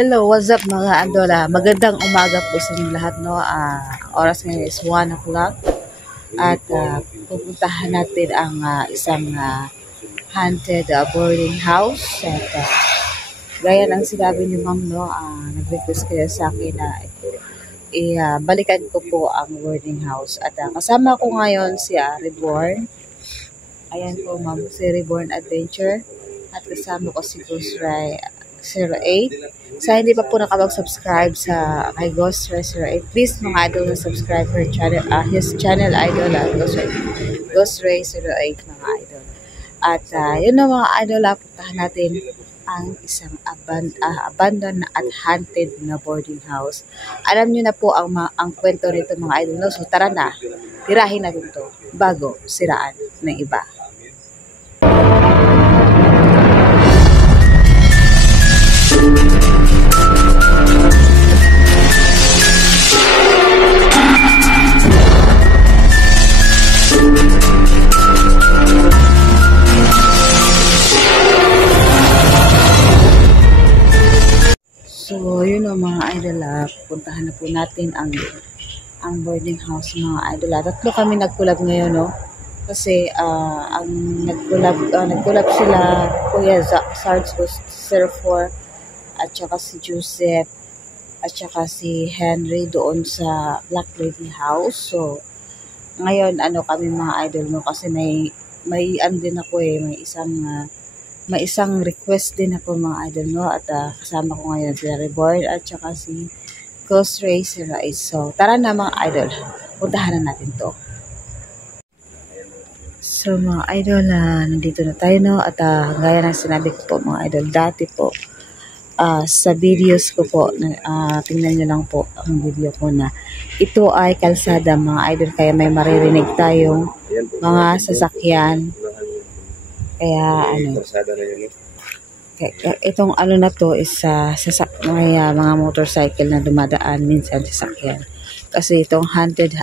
Hello, what's up mga Andola? Magandang umaga po sa inyong lahat, no? Oras ngayon is 1 o'clock at pupuntahan natin ang isang haunted boarding house at gaya ng sinabi ni ma'am, no? Nag-request kayo sa akin na balikan ko po ang boarding house at kasama ko ngayon si Reborn. Ayan po ma'am, si Reborn Adventure at kasama ko si Ghost Ray 08. Sa hindi pa po nakapag-subscribe sa kay Ghost Ray 08, please mga idol na subscribe her channel, his channel idol, Ghost Ray 08 mga idol. At yun na mga idol, puntahan natin ang isang abandoned at haunted na boarding house. Alam nyo na po ang kwento nito mga idol, no? So tara na, tirahin natin to bago siraan ng iba. So, yun o mga idol, puntahan na po natin ang boarding house mga idol. Tatlo kami nagkulab ngayon, no? Kasi ang nagkulab sila Kuya Sarge 04 at saka si Joseph at saka si Henry doon sa Black Lady House. So, ngayon kami mga idol, no? Kasi may din ako may isang request din ako mga idol, no? At kasama ko ngayon si Reborn at saka si Ghost Ray 08. So, tara na mga idol, puntahan na natin to. So mga idol, nandito na tayo, no? At gaya ng sinabi ko po mga idol, dati po sa videos ko po, tingnan nyo lang po ang video ko na ito ay kalsada mga idol, kaya may maririnig tayong mga sasakyan. Kaya itong na to is may mga motorcycle na dumadaan, minsan sasakyan. Kasi itong haunted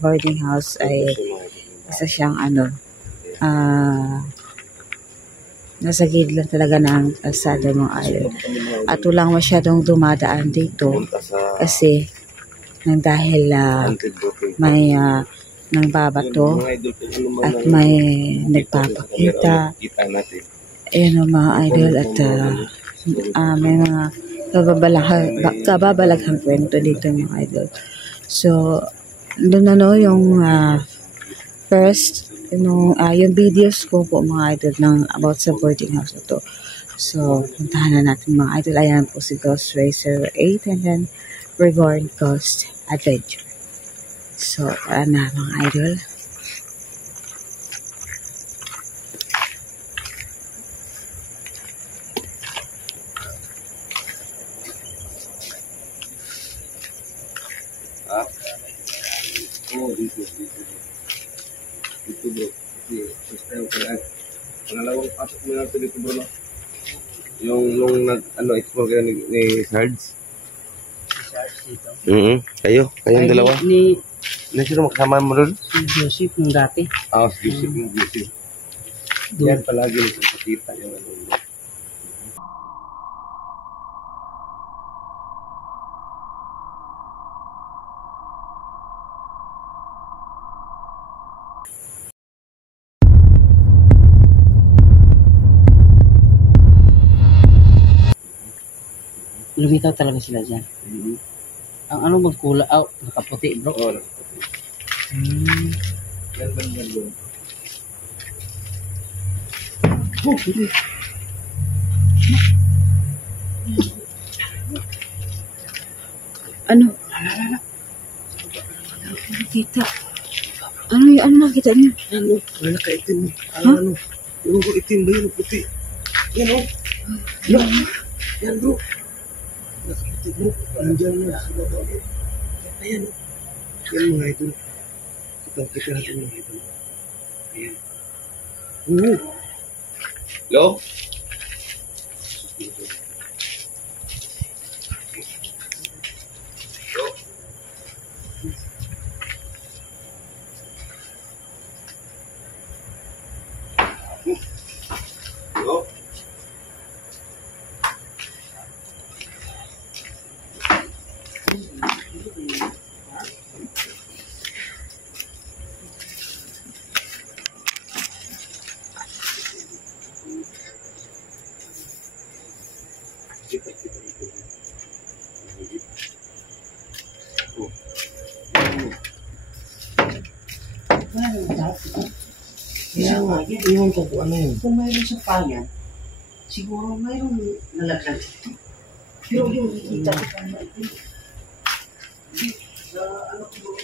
boarding house ay isa siyang nasa gilid talaga ng kalsada mga idol. At walang masyadong dumadaan dito kasi dahil may nang babato at may nagpapakita. Ayan mga idol, at may mga kababalaghang kwento dito mga idol. So, doon yung first, yung videos ko po mga idol ng about sa boarding house na to. So, puntahan na natin mga idol. Ayan po si Ghost Ray 08 and then Reborn Ghost Adventure. So, tara na mga idol. Dito bro, first time ko lang. Pangalawang pasok mo lang dito bro, no? Yung nung explore kayo ni Sarge. Kayong dalawa. Sino makasama mo doon? Si Joseph nung dati. Si Joseph yung Joseph. Yan palagi nagpapakita yung Lumitaw talaga sila dyan. Ang magkula, nakaputi bro. Oo, nakaputi. Yan bro. Hindi. Ano? Nakita. Ano nakita niyo? Wala ka itim. Yung itim ba yun? Puti. Yan o. Yan bro. Nakaputi bro. Andiyan na sila bro. Ayan o. Yan mga idol. Kita natin mga idol. Ayan. Hello? Hello? Kaya nga, iwan ko kung ano yun. Kung mayroon sa payan, siguro mayroon nalaglag dito. Pero yung nakikita ko pa na ito. Sa ano ko,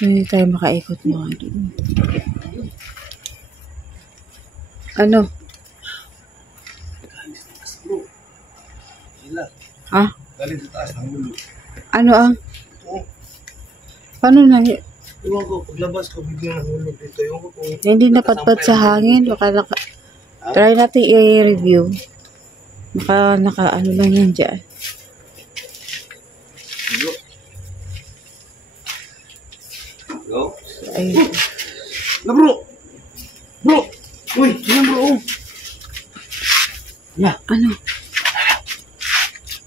So, hindi tayo makaikot mga idol. Ano? Sila. Ah? Galing sa taas ng ulo. Ano ang? Oo. Paano na? Iwan ko, paglabas ko, biglang nahulog dito. Iwan ko kung... Hindi napadpad sa hangin. Baka try natin i-review. Baka ano lang yan dyan. Hello? Hello? Ayun. Na bro! Bro! Uy, yan bro! Wala. Ano?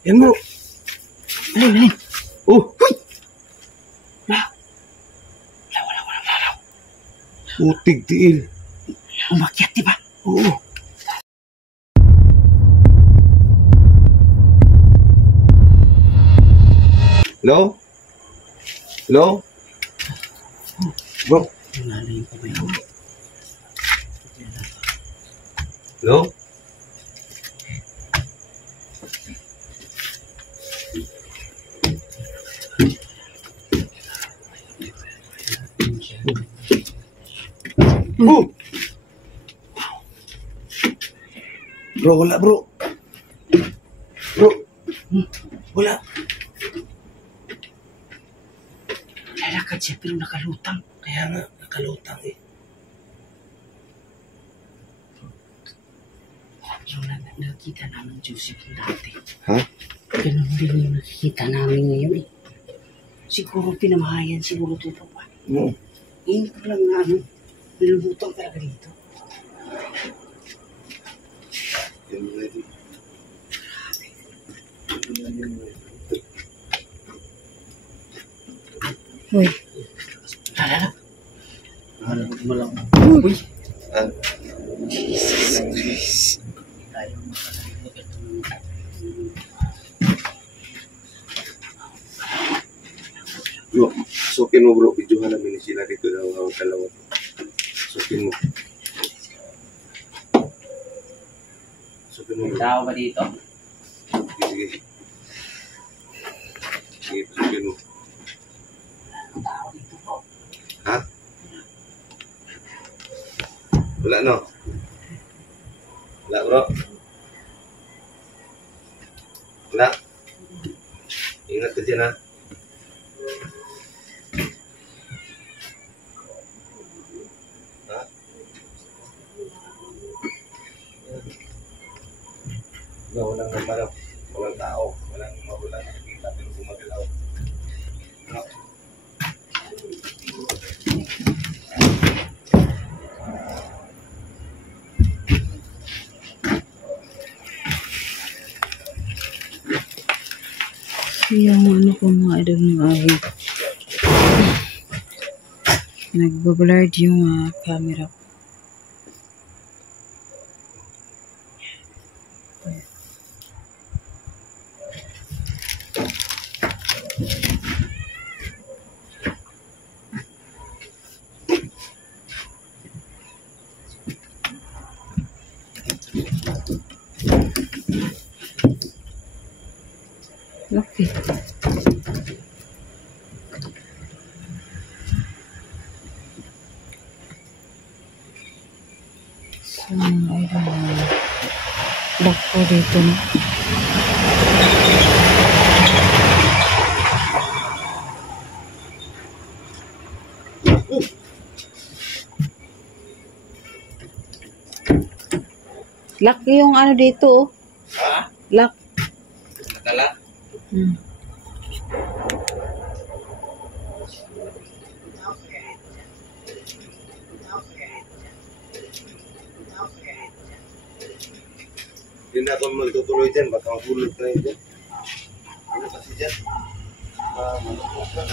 Yan bro! Alin. Oh! Uy! Putig tiil. Umakyat, di ba? Oo. Hello? Hello? Bro? Wala yung kamay ko. Hello? Oh! Bro, wala bro. Bro. Wala. Lalakad siya pero nakalutang. Kaya nga, nakalutang eh. Yung nakikita namin Joseph dati. Ha? Ganun din yung nakikita namin ngayon eh. Siguro pinamahayan siguro dito pa. Oo. Hindi ko lang na ano, nilulutang talaga dito. Yan mga ito. Uy. Lala. Alam mo lang. Uy. Ah, Tayo makakalimutan itong bro, sukin mo bro. Videohan namin sila dito ng mga dalawa. Sukin mo. Sukin mo bro. tao ba dito? Sige. Sige, sukin mo. Tao dito po. Ha? Wala no? Wala bro? Wala? Ingat ka dyan ha? Ha? Walang naman. Walang tao. Walang nakikita pero gumagalaw. No? Yung ano ko mga idol ng ay nagbablurred yung camera ko. Okay. I don't know. Lock po dito, no? Lock yung ano dito, oh. Ha? Lock. Nakala? Hmm. Hindi na ako magtutuloy dyan. Baka mahulog tayo dyan. Ano kasi dyan? Malukot na.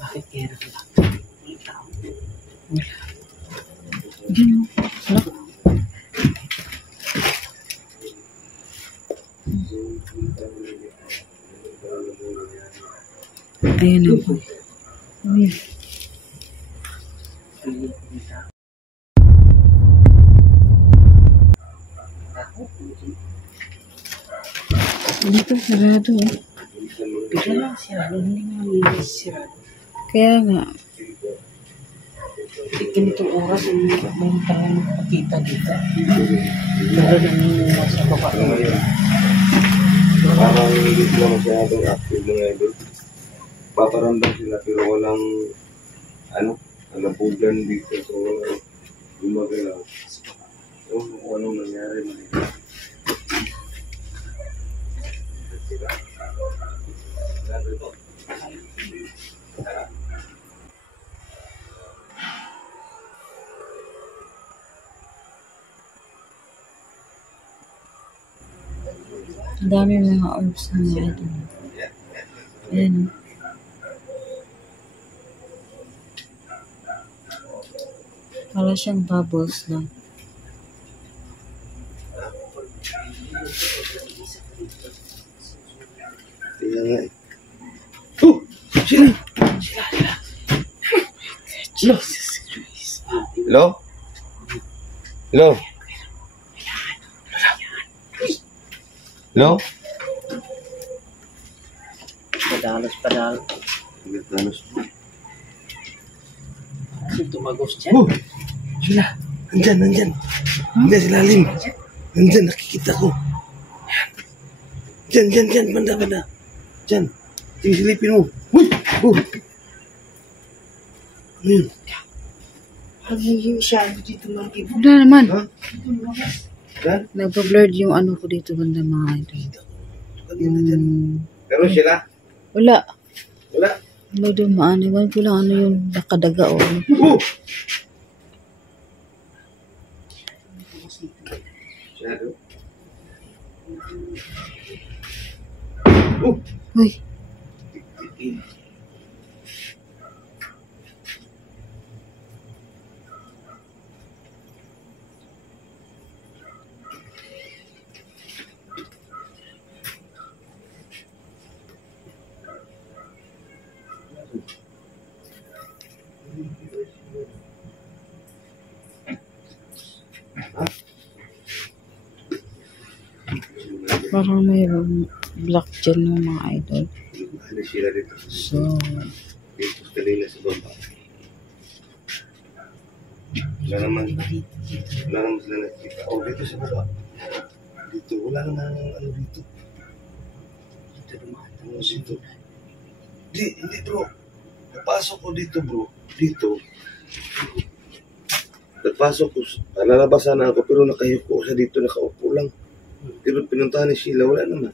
Bakit kaya nakalak? May tao. Diyan, oh. Lock. Ayan na po. Ayan. Dito, sarado, eh. Bigla lang siya. Hindi nga may siya. Kaya nga, Ganitong oras, may talagang makakita dito. Lalo na nung nasa baba. Parang hindi sila masyadong active mga idol. Paparamdam sila pero walang alabugan dito. So walang gumagalaw. So kung anong nangyari man ito. ang dami mga orbs na mga ito. Ayan, oh. Para siyang bubbles lang. Kaya nga eh. Oh! Sila! Jesus Christ. Hello? Hello? Hello? Padalos. Nagtanos mo. Kasi tumagos dyan. Oh! Sila! Nandyan. Nandyan sa lalim. Nandyan, nakikita ko. Diyan. Banda. Diyan. Sige, silipin mo. Uy! Oh! Ano yun? Hanggang siya dito mag-ibig. Wala naman. Ha? Diyan? Nagpa-blurred yung ano ko dito banda mga ito. Kanina dyan. Pero sila? Wala. Wala. Wala doon maaniwan ko lang ano yung nakadaga o ano. Oh! Shadow. Oh! Uy, parang mayroong black dyan ng mga idol. Ano sila dito? So, Dito kanina sa baba. Wala naman sila nakikita. Oh, dito sa baba. Dito, wala naman ano dito. Dito dumaan. Ano dito? Hindi bro. Napasok ko dito bro. Dito. Nagpasok ko. Lalabasan na ako pero nakayuko sa dito. Nakaupo lang. Pero pinuntahan ni Sheila. Wala naman.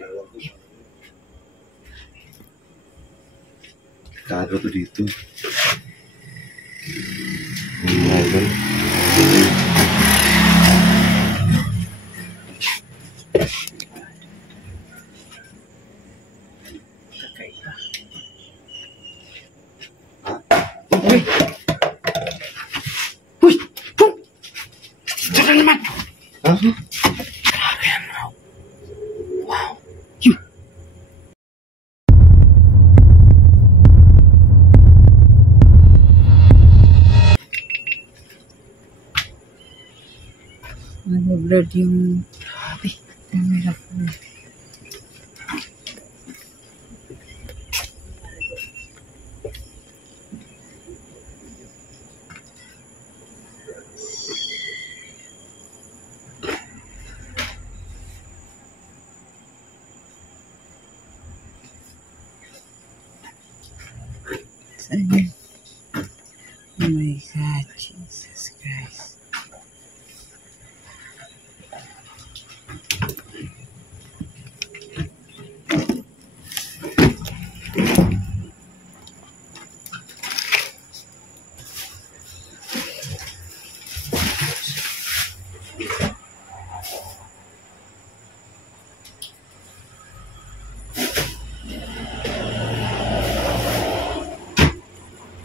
Ewan ko. Tago to dito. Idol. Kakaiba. uy, Dito na naman. Ha? Grabe yan, bro. Wow. nag-blurred yung camera ko. Saan yun? Oh my God, Jesus Christ.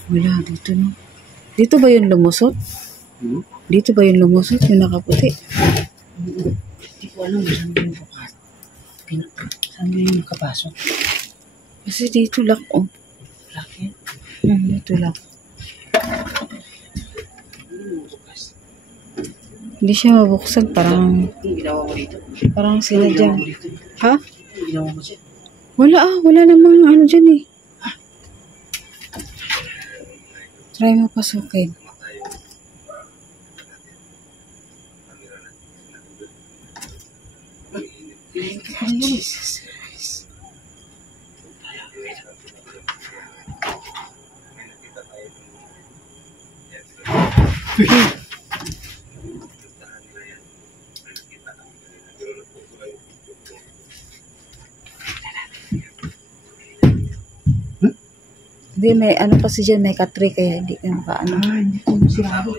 Wala, dito no. Dito ba yung lumusot? Dito ba yung lumusot? Yung nakaputi? Hindi ko alam saan ba yung bukas. Saan ba yung nakapasok? Kasi dito lang, oh. Laki. Dito lang. Ano yung bukas? Hindi siya mabuksan. Parang Yung ginawa mo dito? Parang sila Yung ginawa dyan. mo dito? Ha? Yung ginawa mo siya? Wala wala namang ano dyan eh. Try mo pasukin. Jesus Christ. Hindi, may ano kasi dyan, may katri kaya hindi ka makaano. Hindi ko masirado.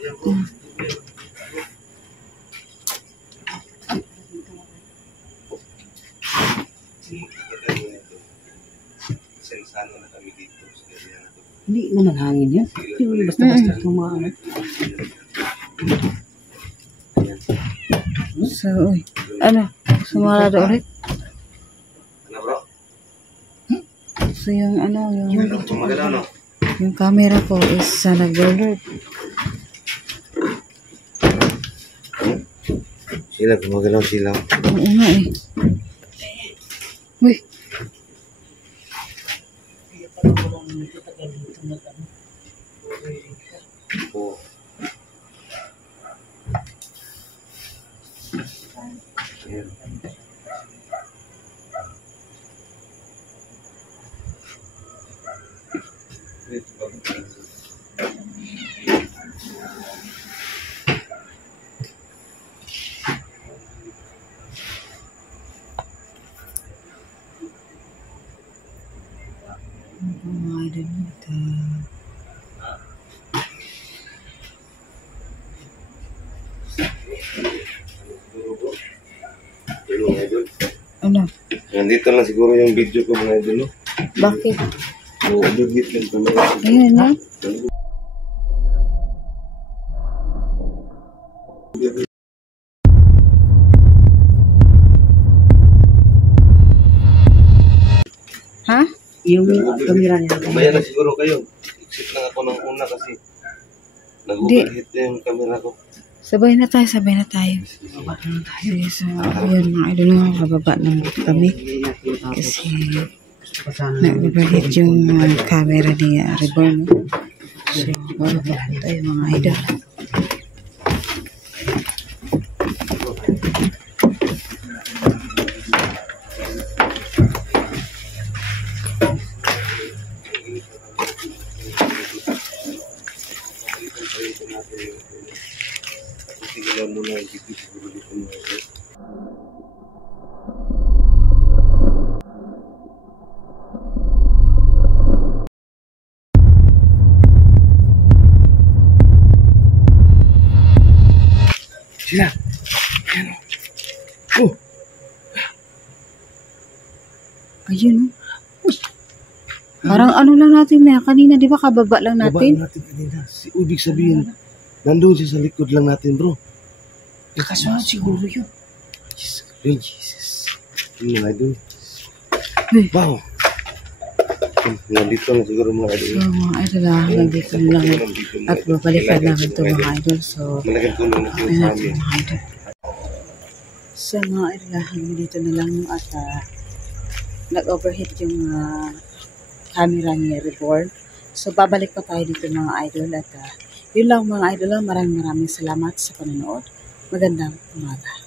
Sensano na kami dito sa area na to. Hindi naman hangin yan. Hindi mo basta-basta itong mga ano. So, uy. Ano? Sumarado ulit? Ano bro? So, yung ano, Magalaw no? yung camera ko is nag-alert. Sila, gumagalaw sila. Oo nga eh. Uy. Oo. Ayan. Mga idol ito. Hello, mga idol. Ano? Nandito lang siguro yung video ko mga idol, no? Bakit? Oo, dugit lang kami. Ayun na. Ha? Yung camera niya. Mamaya na siguro kayo. Exit lang ako ng una kasi nag-overheat na yung camera ko. Sabay na tayo, sabay na tayo. Sige, so, yun mga idol nga, kababa ng kami. Kasi, nag-overheat yung camera ni Reborn. So, bababa tayo mga idol. Tingnan mo na yung video siguro dito mga idol. Sila! Ayan o. Oh! Ayun, oh. Parang ano lang natin na, kanina di ba kababa lang Baba natin? natin kanina. Ibig sabihin, nandun siya sa likod lang natin bro. Nakasunod siguro yun. Jesus. Yung mga idol. Uy. Wow! Nandito na siguro mga idol. So mga idol nandito na lang at babalikan namin ito mga idol. So, Malaking tulong na okay sa natin amin. mga idol. So mga idol, hanggang dito na lang at nag-overheat yung camera ni Reborn. So babalik pa tayo dito mga idol at yun lang mga idol. Maraming salamat sa panonood. Magandang umaga.